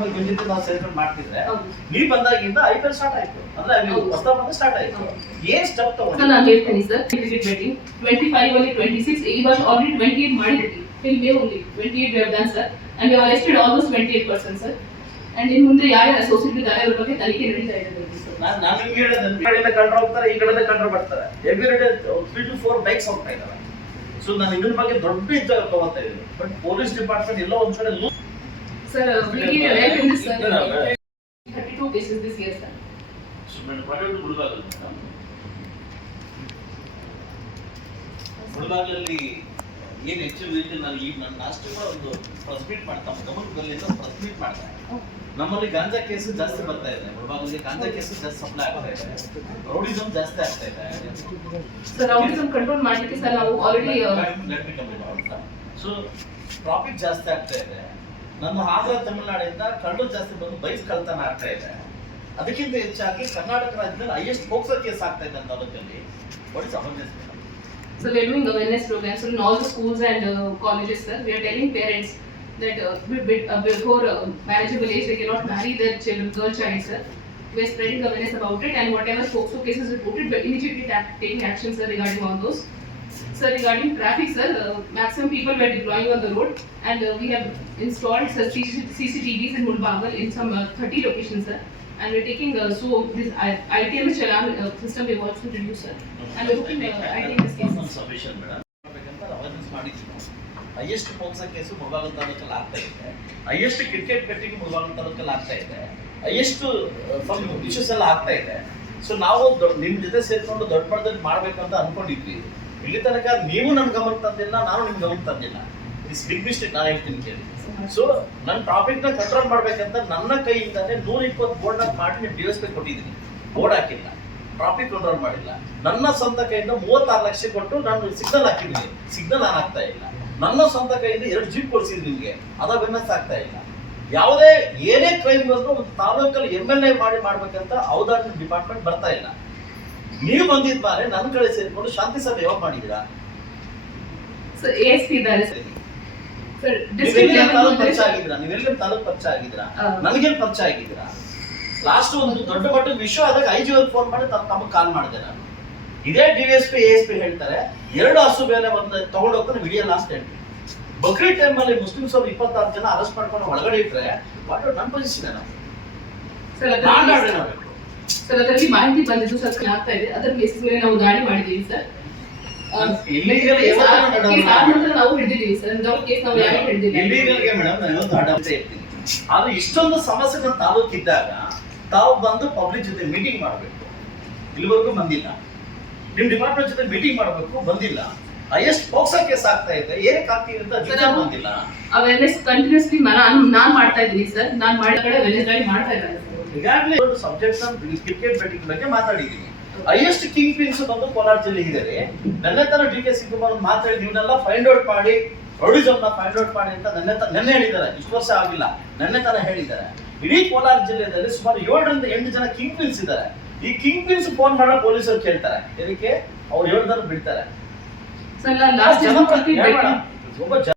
ಮುಂಚಿತ ನಾವು ಸೆಲೆಕ್ಟ್ ಮಾಡ್ತಿದ್ರೆ ನೀವು ಬಂದಾಗಿಂದ ಐಪಿಎಲ್ ಸ್ಟಾರ್ಟ್ ಆಯ್ತು ಅಂದ್ರೆ ಹೊಸ ಬಂದ ಸ್ಟಾರ್ಟ್ ಆಯ್ತು ಏನ್ ಸ್ಟೆಪ್ ತಗೊಂಡು ಸರ್ ನಾನು ಹೇಳ್ತೀನಿ ಸರ್ ಟಿಕೆಟ್ ವೇಟಿಂಗ್ 25 only 26 ಈ ವರ್ಷ ಆಲ್ರೆಡಿ 28 ಮಾಡಿದ್ವಿ till May only 28 we have done sir and we have arrested almost 28% sir and in ಮುಂದೆ ಯಾರ್ಯಾರು ಅಸೋಸಿಯೇಟ್ ಇದ್ದಾರೆ ಅವರ ಬಗ್ಗೆ ತನಿಖೆ ನಡೀತಾ ಇದೆ ಸರ್ ನಾನು ನಿಮಗೆ ಹೇಳಿದೆ ಈ ಕಡೆಯಿಂದ ಕಂಟ್ರೋಲ್ ಹೋಗ್ತಾರೆ ಈ ಕಡೆಯಿಂದ ಕಂಟ್ರೋಲ್ ಬರ್ತಾರೆ ಎವ್ರಿ ಡೇ 3 to 4 ಬೈಕ್ಸ್ ಹೋಗ್ತಾ ಇದ್ದಾರೆ ಸೊ ನಾನು ಇದ್ರ ಬಗ್ಗೆ ದೊಡ್ಡ ಇದ್ದಾಗ ತಗೋತಾ ಇದ್ದೀನಿ ಬಟ್ ಪೊಲೀಸ್ ಡಿಪಾರ್ಟ್ಮೆಂಟ್ ಎಲ್ಲೋ ಒಂದ್ ಕಡೆ sir we need a right in this sir 32 cases this year sir so मैं ಪ್ರಾಜೆಕ್ಟ್ ಮುಳುಗಾಗಲಲ್ಲಿ ಏನು ಹೆಚ್ಚು ರೀತಿ ನಾನು ಈಗ ನನ್ನ ಲಾಸ್ಟ್ ಒಂದು ಪ್ರೆಸ್ ಮೀಟ್ ಮಾಡ್ತಾ ಗಮನದಲ್ಲಿ ಪ್ರೆಸ್ ಮೀಟ್ ಮಾಡ್ತಾರೆ ನಮ್ಮಲ್ಲಿ ಗಾಂಜಾ ಕೇಸು ಜಾಸ್ತಿ ಬರ್ತಾ ಇದೆ ಮುಳುಗಾಗಲಲ್ಲಿ ಗಾಂಜಾ ಕೇಸು ಜಾಸ್ತಿ ಸಪ್ಲೈ ಆಗ್ತಾ ಇದೆ ರೌಡಿಸಮ್ ಜಾಸ್ತಿ ಆಗ್ತಾ ಇದೆ ಸರ್ ರೌಡಿಸಮ್ ಕಂಟ್ರೋಲ್ ಮಾಡಲಿಕ್ಕೆ ಸರ್ ನಾವು ಆಲ್ರೆಡಿ ಸೊ ಟ್ರಾಫಿಕ್ ಜಾಸ್ತಿ ಆಗ್ತಾ ಇದೆ ನಮ್ಮ ಆಂಧ್ರ ತಮಿಳುನಾಡಿಂದ ಕಳ್ಳು ಜಾಸ್ತಿ ಬಂದು ಬೈಕ್ ಕಳ್ತನ ಆಗ್ತಾ ಇದೆ ಅದಕ್ಕಿಂತ ಹೆಚ್ಚಾಗಿ ಕರ್ನಾಟಕ ರಾಜ್ಯದಲ್ಲಿ ಹೈಯೆಸ್ಟ್ ಪೋಕ್ಸೋ ಕೇಸ್ ಆಗ್ತಾ ಇದೆ ಅಂತ ತಾಲೂಕಲ್ಲಿ what is awareness so we are doing awareness programs in all the schools and colleges sir we are telling parents that before marriageable age they cannot marry their children girl child sir we are spreading awareness about it and whatever pokso cases reported we are immediately taking action sir regarding all those. Sir, regarding traffic, sir, maximum people were deploying on the road, and we have installed CCTVs in Mulbagal in some 30 locations, sir. And we're taking so this ITM Chalan system we want to reduce, sir. And we're looking ITM cases. Submission, madam. Awareness ಮಾಡಿದ್ರು. Highest POCSO case Mulbagal ತಾಲೂಕಲ್ಲಿ ಆಗ್ತಾ ಇದೆ. Highest cricket betting Mulbagal ತಾಲೂಕಲ್ಲಿ ಆಗ್ತಾ ಇದೆ. Highest issues ಎಲ್ಲ ಆಗ್ತಾ ಇದೆ. ಸೊ ನಾವು ನಿಮ್ಮ ಜೊತೆ ಸೇರ್ಕೊಂಡು ದೊಡ್ಡ ಮಟ್ಟದಲ್ಲಿ ಮಾಡಬೇಕು ಅಂತ ಅನ್ಕೊಂಡಿದ್ವಿ. ಇಲ್ಲಿ ತನಕ ನೀವು ನನ್ನ ಗಮನಕ್ಕೆ ತಂದಿಲ್ಲ ನಾನು ನಿಮ್ಗೆ ಗಮನಕ್ಕೆ ತಂದಿಲ್ಲ ಇಟ್ಸ್ ಬಿಗ್ ಮಿಸ್ಟೇಕ್ ನಾನು ಹೇಳ್ತೀನಿ ಕೇಳಿ ಸೊ ನನ್ನ ಟ್ರಾಫಿಕ್ ನ ಕಂಟ್ರೋಲ್ ಮಾಡ್ಬೇಕಂತ ನನ್ನ ಕೈಯಿಂದಾನೆ 120 ಬೋರ್ಡ್ ಮಾಡಿ ನೀವು ಡಿಎಸ್ಪಿ ಕೊಟ್ಟಿದ್ದೀನಿ ಬೋರ್ಡ್ ಹಾಕಿಲ್ಲ ಟ್ರಾಫಿಕ್ ಕಂಟ್ರೋಲ್ ಮಾಡಿಲ್ಲ ನನ್ನ ಸ್ವಂತ ಕೈಯಿಂದ 36 ಲಕ್ಷ ಕೊಟ್ಟು ನಾನು ಸಿಗ್ನಲ್ ಹಾಕಿದ್ದೀನಿ ಸಿಗ್ನಲ್ ನಾನು ಆಗ್ತಾ ಇಲ್ಲ ನನ್ನ ಸ್ವಂತ ಕೈಯಿಂದ 2 ಜೀಪ್ ಕೊಡಿಸಿದ್ದೀನಿ ನಿಮಗೆ ಅದ ಬೆನ್ನಸ್ ಆಗ್ತಾ ಇಲ್ಲ ಯಾವುದೇ ಏನೇ ಕ್ರೈಮ್ ಬಂದ್ರು ಒಂದು ತಾಲೂಕಲ್ಲಿ MLA ಮಾಡ್ಬೇಕಂತ ಔದಾರ್ಯ ಡಿಪಾರ್ಟ್ಮೆಂಟ್ ಬರ್ತಾ ಇಲ್ಲ ನೀವು ಬಂದಿದ್ದ ಬಾರೆ ನನ್ನ ಕಡೆ ಸೇರಿಕೊಂಡು ಶಾಂತಿ ಸಭೆ ಯಾವಾಗ ಮಾಡಿದ್ದೀರಾ ಸರ್ ASP ಇದ್ದಾರೆ ಸರ್ ನೀವೆಲ್ಲ ತಾಲೂಕು ಪರಿಚಯ ಆಗಿದ್ದೀರಾ ನೀವೆಲ್ಲ ತಾಲೂಕು ಪರಿಚಯ ಆಗಿದ್ದೀರಾ ನನಗೇನು ಪರಿಚಯ ಆಗಿದ್ದೀರಾ ಲಾಸ್ಟ್ ಒಂದು ದೊಡ್ಡ ಮಟ್ಟದ ವಿಷಯ ಆದಾಗ IG ಅವ್ರಿಗೆ ಫೋನ್ ಮಾಡಿ ತಮಗೆ ಕಾಲ್ ಮಾಡಿದೆ ನಾನು ಇದೇ DSP ASP ಹೇಳ್ತಾರೆ 2 ಹಸು ಬೇಲೆ ಒಂದು ತಗೊಂಡು ಹೋಗ್ತಾನೆ ವಿಡಿಯೋ ಲಾಸ್ಟ್ ಹೇಳ್ತೀನಿ ಬಕ್ರೀದ್ ಟೈಮಲ್ಲಿ ಮುಸ್ಲಿಮ್ಸ್ ಅವರು 26 ಜನ ಅರೆಸ್ಟ್ ಮಾಡ್ಕೊಂಡು ಒಳಗಡೆ ಇಟ್ಟರೆ ವಾಟ್ ನನ್ನ ಪೊಸಿಷನ್ ಸರ್ ಅದರಲ್ಲಿ ಮಾಹಿತಿ ಬಂದಿದ್ದು ಸ್ವಲ್ಪ ಆಗ್ತಾ ಇದೆ ಅದರ ಬೇಸಿಸ್ ಮೇಲೆ ನಾವು ದಾಳಿ ಮಾಡಿದ್ದೀವಿ ಸರ್ ನಾವು ಹಿಡಿದಿದ್ದೀವಿ ಸರ್ ಕೇಸ್ ನಾವು ಯಾರು ಹಿಡಿದಿದ್ದೀವಿ ಮೇಡಮ್ ನಾನು ಇವತ್ತು ಅಡಾಪ್ಟ್ ಇರ್ತೀನಿ ಆದ್ರೆ ಇಷ್ಟೊಂದು ಸಮಸ್ಯೆಗಳ ತಾಲೂಕಿದ್ದಾಗ ತಾವು ಬಂದು ಪಬ್ಲಿಕ್ ಜೊತೆ ಮೀಟಿಂಗ್ ಮಾಡಬೇಕು ಇಲ್ಲಿವರೆಗೂ ಬಂದಿಲ್ಲ ನಿಮ್ ಡಿಪಾರ್ಟ್ಮೆಂಟ್ ಜೊತೆ ಮೀಟಿಂಗ್ ಮಾಡಬೇಕು ಬಂದಿಲ್ಲ ಹೈಯೆಸ್ಟ್ ಪೋಕ್ಸೋ ಕೇಸ್ ಆಗ್ತಾ ಇದೆ ಏನಕ್ಕೆ ಆಗ್ತಿದೆ ಅಂತ ಡಿಸೈಡ್ ಬಂದಿಲ್ಲ ಅವೇರ್ನೆಸ್ ಕಂಟಿನ್ಯೂಸ್ಲಿ ನಾನು ಮಾಡ್ತಾ ಇದ್ದೀನಿ ಸರ್ ನಾನು ಮಾಡಿದ ಕಡೆ ಅವೇರ್ನೆಸ್ ಗಾಡಿ ಮಾಡ್ತಾ ಇದ್ದಾರೆ ಈಗಾಗಲೇ ಒಂದು ಸಬ್ಜೆಕ್ಟ್ ಕ್ರಿಕೆಟ್ ಬೆಟ್ಟಿಂಗ್ ಬಗ್ಗೆ ಮಾತಾಡಿದ್ದೀನಿ ಹೈಯೆಸ್ಟ್ ಕಿಂಗ್ ಪಿನ್ಸ್ ಬಂದು ಕೋಲಾರ ಜಿಲ್ಲೆ ಇದ್ದಾರೆ ನನ್ನ ತರ DK ಶಿವಕುಮಾರ್ ಮಾತಾಡಿ ನೀವನ್ನೆಲ್ಲ ಫೈಂಡ್ ಔಟ್ ಮಾಡಿ ರೌಡಿಸಮ್ ನ ಫೈಂಡ್ ಔಟ್ ಮಾಡಿ ಅಂತ ನೆನ್ನೆ ಹೇಳಿದ್ದಾರೆ ಇಷ್ಟು ವರ್ಷ ಆಗಿಲ್ಲ ನೆನ್ನೆ ತರ ಹೇಳಿದ್ದಾರೆ ಇಡೀ ಕೋಲಾರ ಜಿಲ್ಲೆಯಲ್ಲಿ ಸುಮಾರು 7 ರಿಂದ 8 ಜನ ಕಿಂಗ್ ಪಿನ್ಸ್ ಇದ್ದಾರೆ ಈ ಕಿಂಗ್ ಪಿನ್ಸ್ ಫೋನ್ ಮಾಡೋ ಪೊಲೀಸರು ಕೇಳ್ತಾರೆ ಇದಕ್ಕೆ ಅವ್ರು 7 ಜನ ಬಿಡ್ತಾರೆ ಸರ್ ಲಾಸ್ಟ್